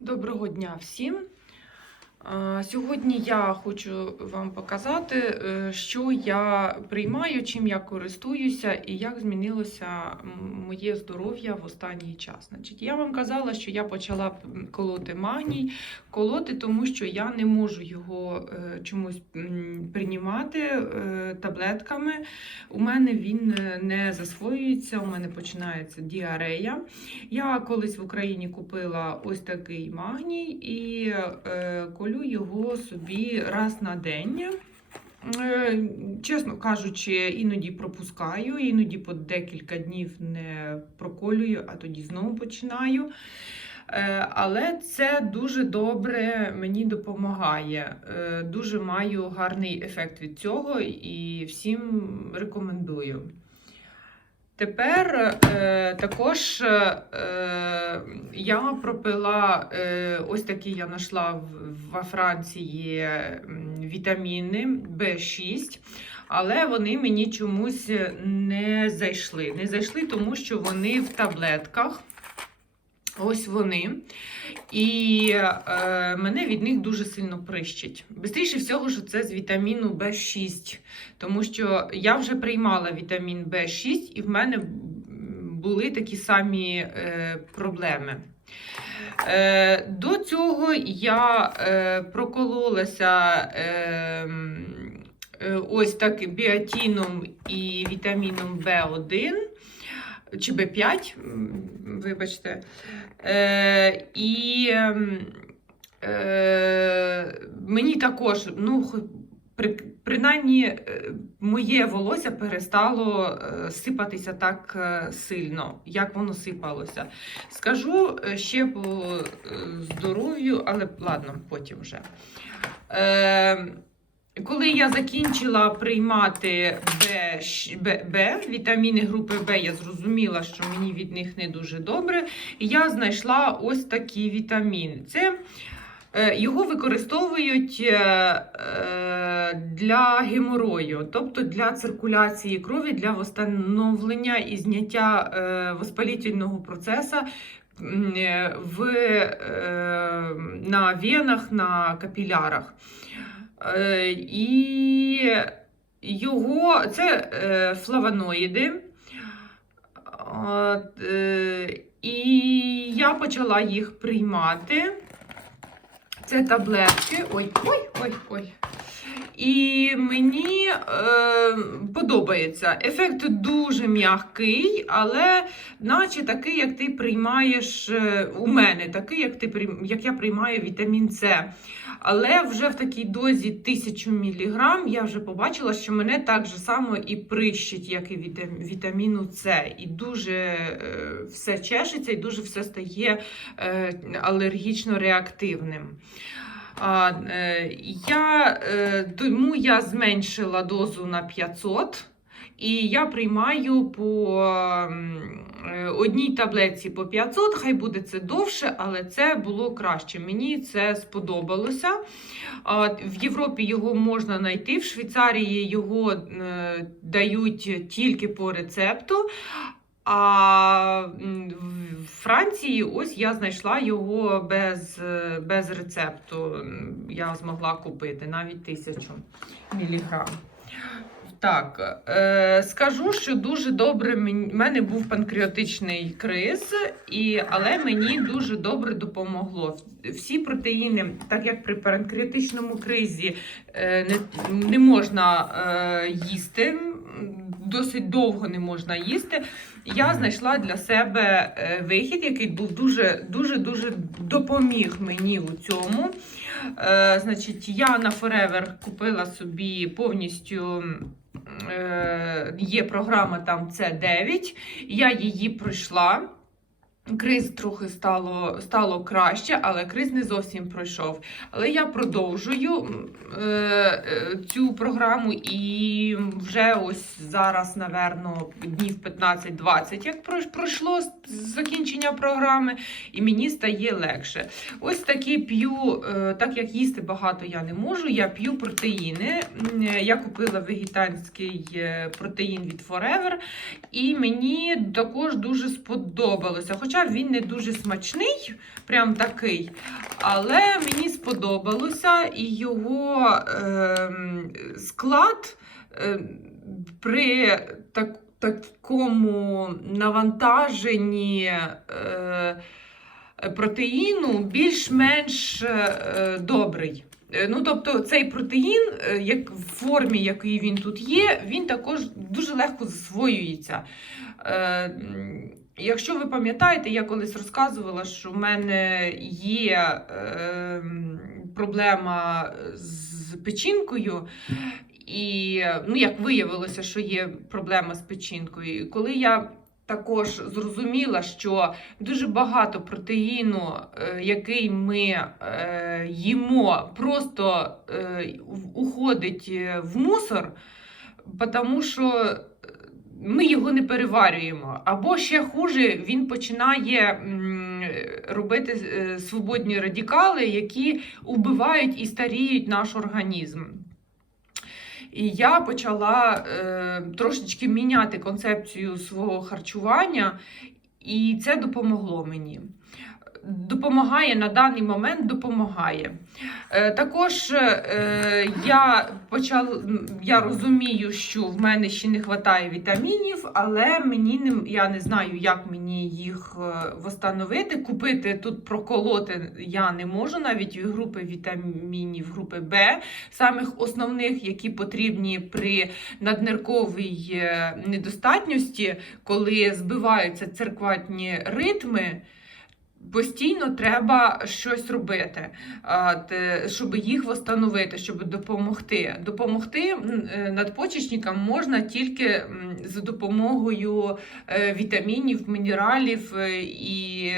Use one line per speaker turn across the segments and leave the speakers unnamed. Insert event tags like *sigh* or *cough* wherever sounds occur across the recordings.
Доброго дня всім. Сьогодні я хочу вам показати, е, що я приймаю, чим я користуюся і як змінилося моє здоров'я в останній час. Значить, я вам казала, що я почала колоти магній, колоти, тому що я не можу його е, чомусь приймати е, таблетками. У мене він не засвоюється, у мене починається діарея. Я колись в Україні купила ось такий магній і е, колю його собі раз на день. Е, чесно кажучи, іноді пропускаю, іноді по декілька днів не проколюю, а тоді знову починаю. Е, Але це дуже добре мені допомагає. Е, Дуже маю гарний ефект від цього і всім рекомендую. Тепер е, також е, я пропила е, ось такі я знайшла во Франції вітаміни В6, але вони мені чомусь не зайшли. Не зайшли, тому що вони в таблетках. Ось вони. І е, мене від них дуже сильно прищить. Бистріше всього, що це з вітаміну В6, тому що я вже приймала вітамін В6, і в мене були такі самі е, проблеми. Е, до цього я е, прокололася е, е, ось так біотіном і вітаміном В1 чи Б5, вибачте. Е, і ем, е, мені також, ну, при, принаймні, е, моє волосся перестало е, сипатися так е, сильно, як воно сипалося. Скажу ще по здоров'ю, але ладно, потім вже. Е, коли я закінчила приймати Б, Б, Б, вітаміни групи Б, я зрозуміла, що мені від них не дуже добре. Я знайшла ось такі вітаміни. Це е, його використовують е, е, для геморою, тобто для циркуляції крові, для встановлення і зняття воспалітельного процесу в, на венах, на капілярах. Е, І його це е, флавоноїди. Е, І я почала їх приймати. Це таблетки. Ой, ой, ой, ой. І мені е, подобається. Ефект дуже м'який, але наче такий, як ти приймаєш е, у мене, такий, як, ти, як я приймаю вітамін С. Але вже в такій дозі 1000 мг я вже побачила, що мене так же само і прищить, як і вітам- вітаміну С. І дуже е, все чешеться, і дуже все стає е, алергічно реактивним. А, е, я, е, тому я зменшила дозу на 500. І я приймаю по е, одній таблетці по 500, хай буде це довше, але це було краще. Мені це сподобалося. А, В Європі його можна знайти, в Швейцарії його е, дають тільки по рецепту. А в Франції ось я знайшла його без, без рецепту. Я змогла купити навіть тисячу міліграм. Так, е, скажу, що дуже добре в мене був панкреатичний криз, і, але мені дуже добре допомогло. Всі протеїни, так як при панкреатичному кризі е, не, не можна е, їсти, досить довго не можна їсти. Я знайшла для себе е, вихід, який був дуже дуже дуже допоміг мені у цьому. Е, значить, я на Forever купила собі повністю. е, Є програма там С9, я її пройшла. Криз трохи стало, стало краще, але криз не зовсім пройшов. Але я продовжую е, е, цю програму і вже ось зараз, наверно, днів 15-20, як пройшло закінчення програми, і мені стає легше. Ось такі п'ю, е, так як їсти багато я не можу, я п'ю протеїни. Е, Я купила вегетанський е, протеїн від Forever, і мені також дуже сподобалося. Хоча він не дуже смачний, прям такий. Але мені сподобалося і його е, склад е, при так, такому навантаженні. Е, Протеїну більш-менш е, добрий. Е, Ну, тобто, цей протеїн, е, як в формі, який він тут є, він також дуже легко засвоюється. Е, Якщо ви пам'ятаєте, я колись розказувала, що в мене є е, проблема з печінкою. І ну, як виявилося, що є проблема з печінкою. І коли я також зрозуміла, що дуже багато протеїну, е, який ми е, їмо, просто е, уходить в мусор, тому що ми його не переварюємо. Або ще хуже, він починає робити свободні радикали, які вбивають і старіють наш організм. І я почала е, трошечки міняти концепцію свого харчування, і це допомогло мені. Допомагає на даний момент, допомагає. Е, також е, я почала, я розумію, що в мене ще не вистачає вітамінів, але мені не, я не знаю, як мені їх е, восстановити. Купити тут проколоти я не можу, навіть групи вітамінів групи Б, самих основних, які потрібні при наднирковій е, недостатності, коли збиваються циркватні ритми. Постійно треба щось робити, щоб їх встановити, щоб допомогти. Допомогти е, надпочечникам можна тільки за допомогою е, вітамінів, мінералів е, і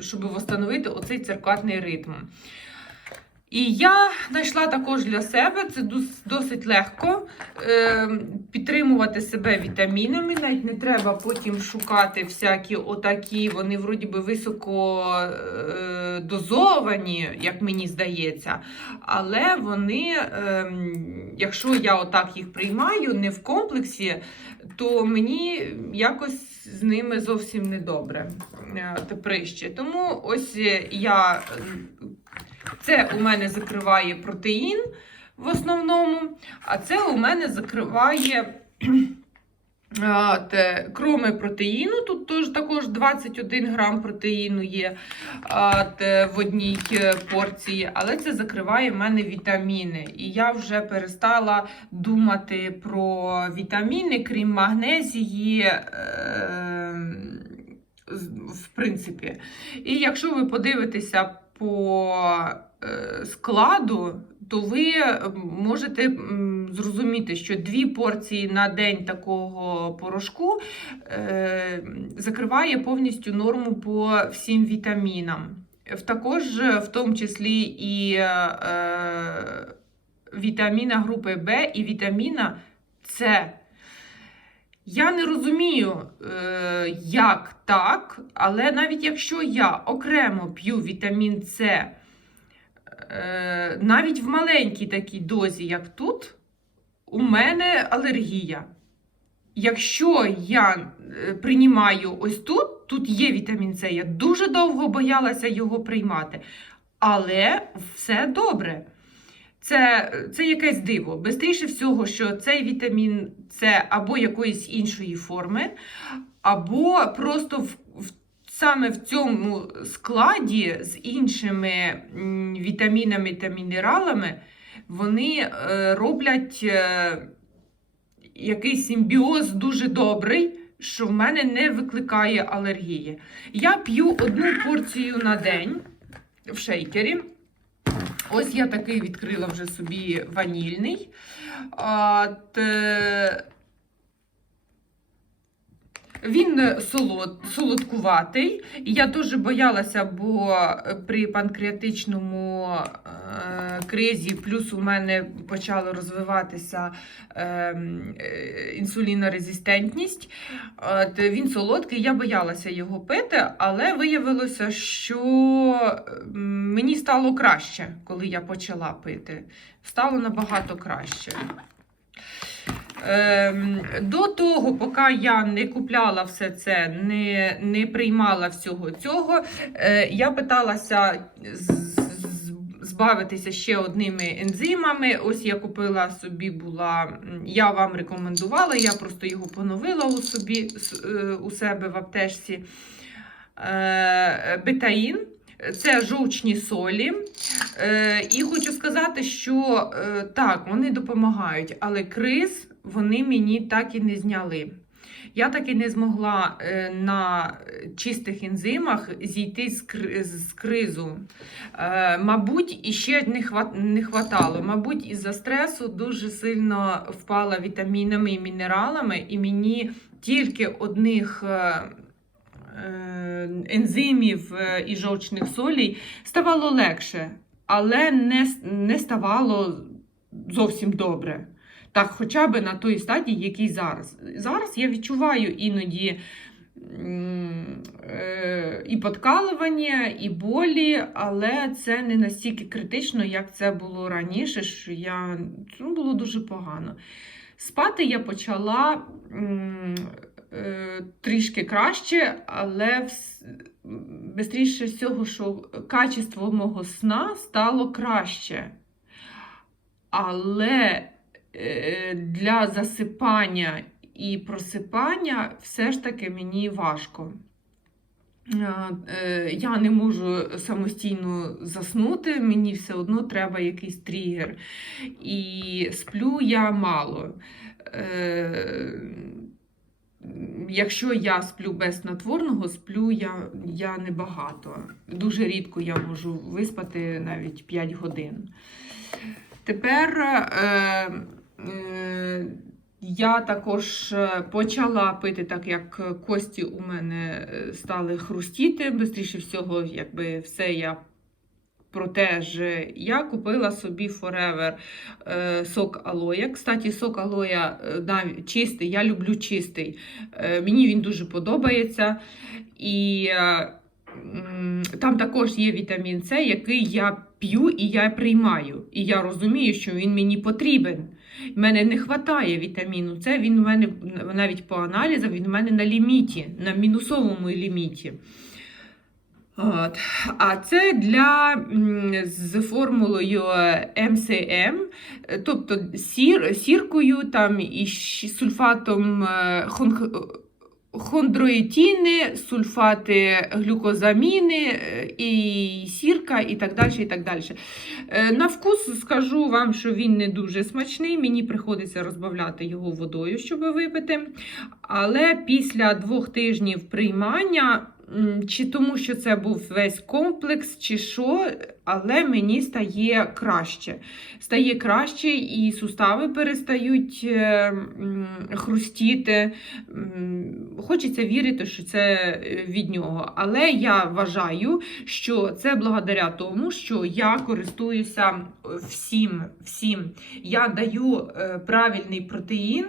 щоб встановити оцей циркатний ритм. І я знайшла також для себе це досить легко е, підтримувати себе вітамінами. Навіть не треба потім шукати всякі отакі, вони вроді би високо е, як мені здається. Але вони, е, якщо я отак їх приймаю, не в комплексі, то мені якось з ними зовсім не добре е, теприще. Тому ось я. Це у мене закриває протеїн в основному, а це у мене закриває *clears throat* кроме протеїну. Тут теж також 21 грам протеїну є в одній е, порції, але це закриває в мене вітаміни. І я вже перестала думати про вітаміни, крім магнезії. Е, в принципі. І якщо ви подивитеся по е, складу, то ви е, можете зрозуміти, що дві порції на день такого порошку е, закриває повністю норму по всім вітамінам. Також, в тому числі і вітаміна групи В і вітаміна С. Я не розумію, е, як так, але навіть якщо я окремо п'ю вітамін С, е, навіть в маленькій такій дозі, як тут, у мене алергія. Якщо я е, приймаю ось тут, тут є вітамін С, я дуже довго боялася його приймати. Але все добре. Це, це якесь диво. Бистріше всього, що цей вітамін С або якоїсь іншої форми, або просто в, в, саме в цьому складі з іншими вітамінами та мінералами вони е, роблять е, якийсь симбіоз дуже добрий. Що в мене не викликає алергії. Я п'ю одну порцію на день в шейкері. Ось я такий відкрила вже собі ванільний. От. Він солод, солодкуватий. Я дуже боялася, бо при панкреатичному е, кризі, плюс у мене почала розвиватися е, е, інсулінорезистентність. От, він солодкий, я боялася його пити, але виявилося, що мені стало краще, коли я почала пити. Стало набагато краще. Ем, До того, поки я не купляла все це, не, не приймала всього цього, е, я питалася збавитися ще одними ензимами. Ось я купила собі була, я вам рекомендувала, я просто його поновила у собі е, у себе в аптечці. Е, Бетаїн. Це жовчні солі. І хочу сказати, що так, вони допомагають, але криз вони мені так і не зняли. Я так і не змогла е, на чистих ензимах зійти з, кризу. Е, мабуть, іще не, хватало. Мабуть, із-за стресу дуже сильно впала вітамінами і мінералами, і мені тільки одних. е, ензимів і жовчних солей ставало легше, але не ставало зовсім добре. Так, хоча б на той стадії, який зараз. Зараз я відчуваю іноді е, і подкалування, і болі, але це не настільки критично, як це було раніше. що я, ну, було дуже погано. Спати я почала е, трішки краще, але швидше всього, що качество мого сна стало краще. Але для засипання і просипання все ж таки мені важко. Е, е, Я не можу самостійно заснути, мені все одно треба якийсь тригер. І сплю я мало. Е, Якщо я сплю без снотворного, сплю я, я небагато. Дуже рідко я можу виспати навіть 5 годин. Тепер е, е, я також е, почала пити, так як кості у мене е, стали хрустіти. Бистріше всього, якби все я Протеж я купила собі Forever е, сок алоя. Кстати, сок алоя е, навіть чистий, я люблю чистий. Е, мені він дуже подобається. І е, там також є вітамін С, який я п'ю і я приймаю. І я розумію, що він мені потрібен. В мене не вистачає вітаміну Це він у мене навіть по аналізам, він у мене на ліміті, на мінусовому ліміті. От. А це для з формулою МСМ, тобто сір, сіркою там, і сульфатом е, хонх- хондроїтіни, сульфати глюкозаміни е, і сірка, і так далі. І так далі. Е, На вкус скажу вам, що він не дуже смачний. Мені приходиться розбавляти його водою, щоб випити. Але після двох тижнів приймання. Чи тому, що це був весь комплекс, чи що, але мені стає краще. Стає краще, і сустави перестають е, хрустіти. Хочеться вірити, що це е, від нього. Але я вважаю, що це благодаря тому, що я користуюся всім. всім. Я даю е, правильний протеїн.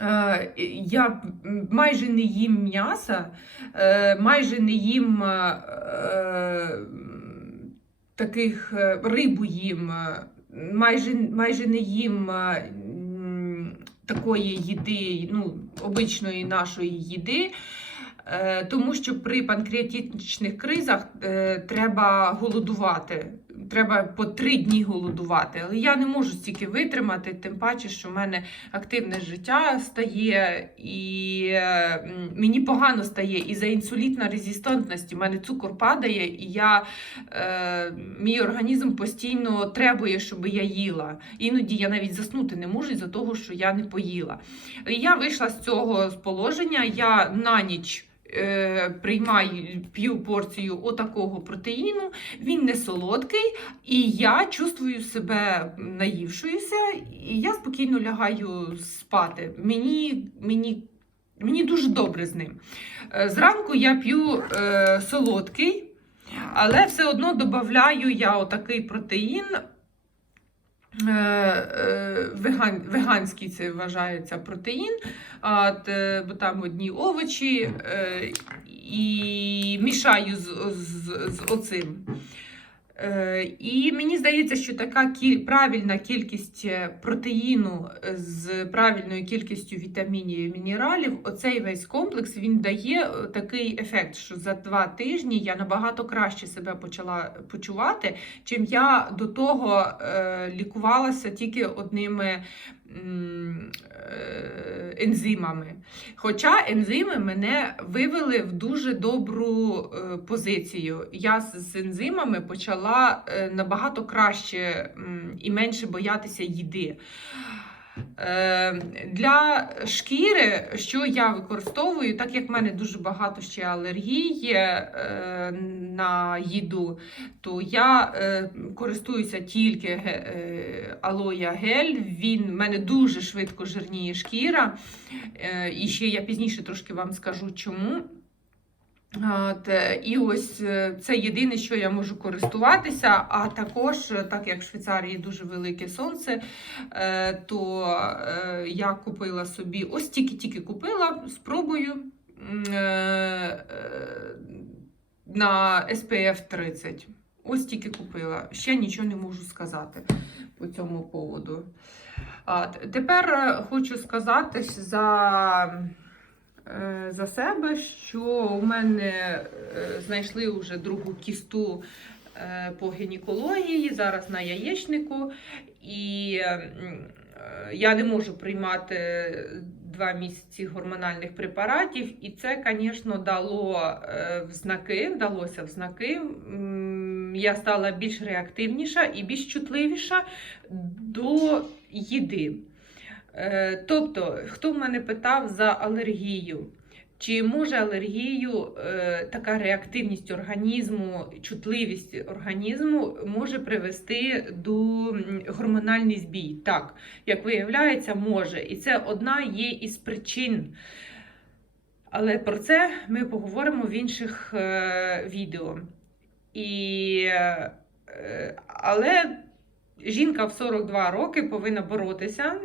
Е, Я майже не їм м'яса, е, майже не їм е, таких рибу їм, майже, майже не їм такої їди, ну, обичної нашої їди. Тому що при панкреатичних кризах треба голодувати. Треба по три дні голодувати. Але я не можу стільки витримати, тим паче, що в мене активне життя стає, і е, мені погано стає із-за інсулітна резистентності. У мене цукор падає, і я, е, мій організм постійно требує, щоб я їла. Іноді я навіть заснути не можу із-за того, що я не поїла. І Я вийшла з цього положення. Я на ніч. Е, Приймаю п'ю порцію отакого протеїну, він не солодкий, і я чувствую себе наївшоюся, і я спокійно лягаю спати. Мені, мені, мені дуже добре з ним. Е, Зранку я п'ю е, солодкий, але все одно додаю я отакий протеїн. Е, е, Веган, веганський це вважається протеїн, от, бо там одні овочі е, і мішаю з, з, з оцим. Е, І мені здається, що така правильна кількість е, протеїну е, з правильною кількістю вітамінів і мінералів, оцей весь комплекс він дає такий ефект, що за два тижні я набагато краще себе почала почувати, чим я до того лікувалася тільки одними ензимами. Хоча ензими мене вивели в дуже добру е, позицію. Я з, з ензимами почала е, набагато краще і менше боятися їди. Е, Для шкіри, що я використовую, так як в мене дуже багато ще алергій е, на їду, то я е, користуюся тільки алоя гель. Він в мене дуже швидко жирніє шкіра. І ще я пізніше трошки вам скажу чому. От, е, і ось е, це єдине, що я можу користуватися. А також, е, так як в Швейцарії дуже велике сонце, то я купила собі, ось тільки-тільки купила, спробую на SPF 30. Ось тільки купила. Ще нічого не можу сказати по цьому поводу. А, т- тепер хочу сказати за, за себе, що у мене е, знайшли вже другу кісту е, по гінекології, зараз на яєчнику. І е, е, я не можу приймати два місяці гормональних препаратів, і це, звісно, дало е, в знаки, далося в знаки. Я стала більш реактивніша і більш чутливіша до їди. Е, Тобто, хто в мене питав за алергію? Чи може алергію, е, така реактивність організму, чутливість організму може привести до гормональний збій? Так, як виявляється, може. І це одна є із причин. Але про це ми поговоримо в інших е, відео. І, але жінка в 42 роки повинна боротися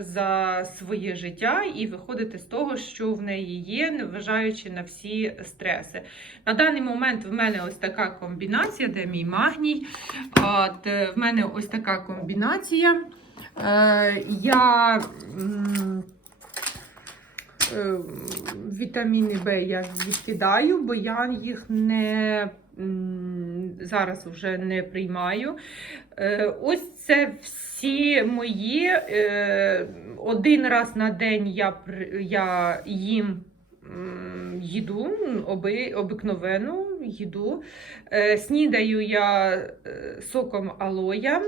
за своє життя і виходити з того, що в неї є, незважаючи на всі стреси. На даний момент в мене ось така комбінація, де мій магній. От, е, в мене ось така комбінація. Е, Я е, вітаміни Б я відкидаю, бо я їх не зараз вже не приймаю. Е, Ось це всі мої. е, Один раз на день я, я їм їду, оби, обикновену їду. Е, Снідаю я соком алоя.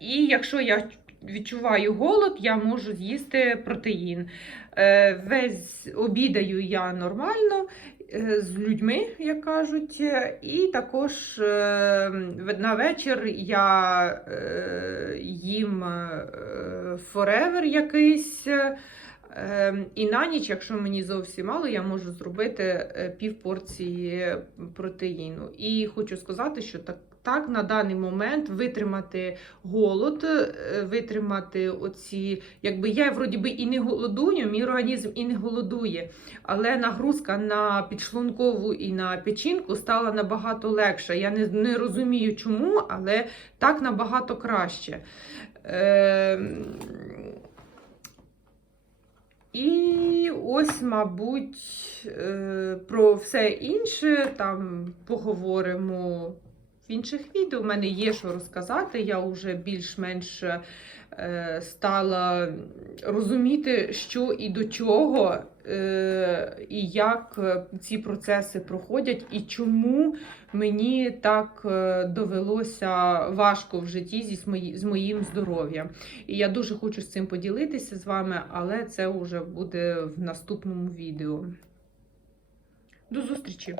І якщо я відчуваю голод, я можу з'їсти протеїн. Весь обідаю я нормально з людьми, як кажуть. Е, І також е, на вечір я е, їм е, форевер якийсь. е, І на ніч, якщо мені зовсім мало, я можу зробити е, пів порції протеїну. І хочу сказати, що так, так на даний момент витримати голод, е, витримати оці, якби я вроді би і не голодую, мій організм і не голодує, але нагрузка на підшлункову і на печінку стала набагато легша. Я не, не розумію чому, але так набагато краще. Е, і ось, мабуть, е, про все інше там поговоримо в інших відео. У мене є що розказати. Я вже більш-менш е, стала розуміти, що і до чого, е, і як е, ці процеси проходять, і чому мені так довелося важко в житті з моїм здоров'ям. І я дуже хочу з цим поділитися з вами, але це вже буде в наступному відео. До зустрічі!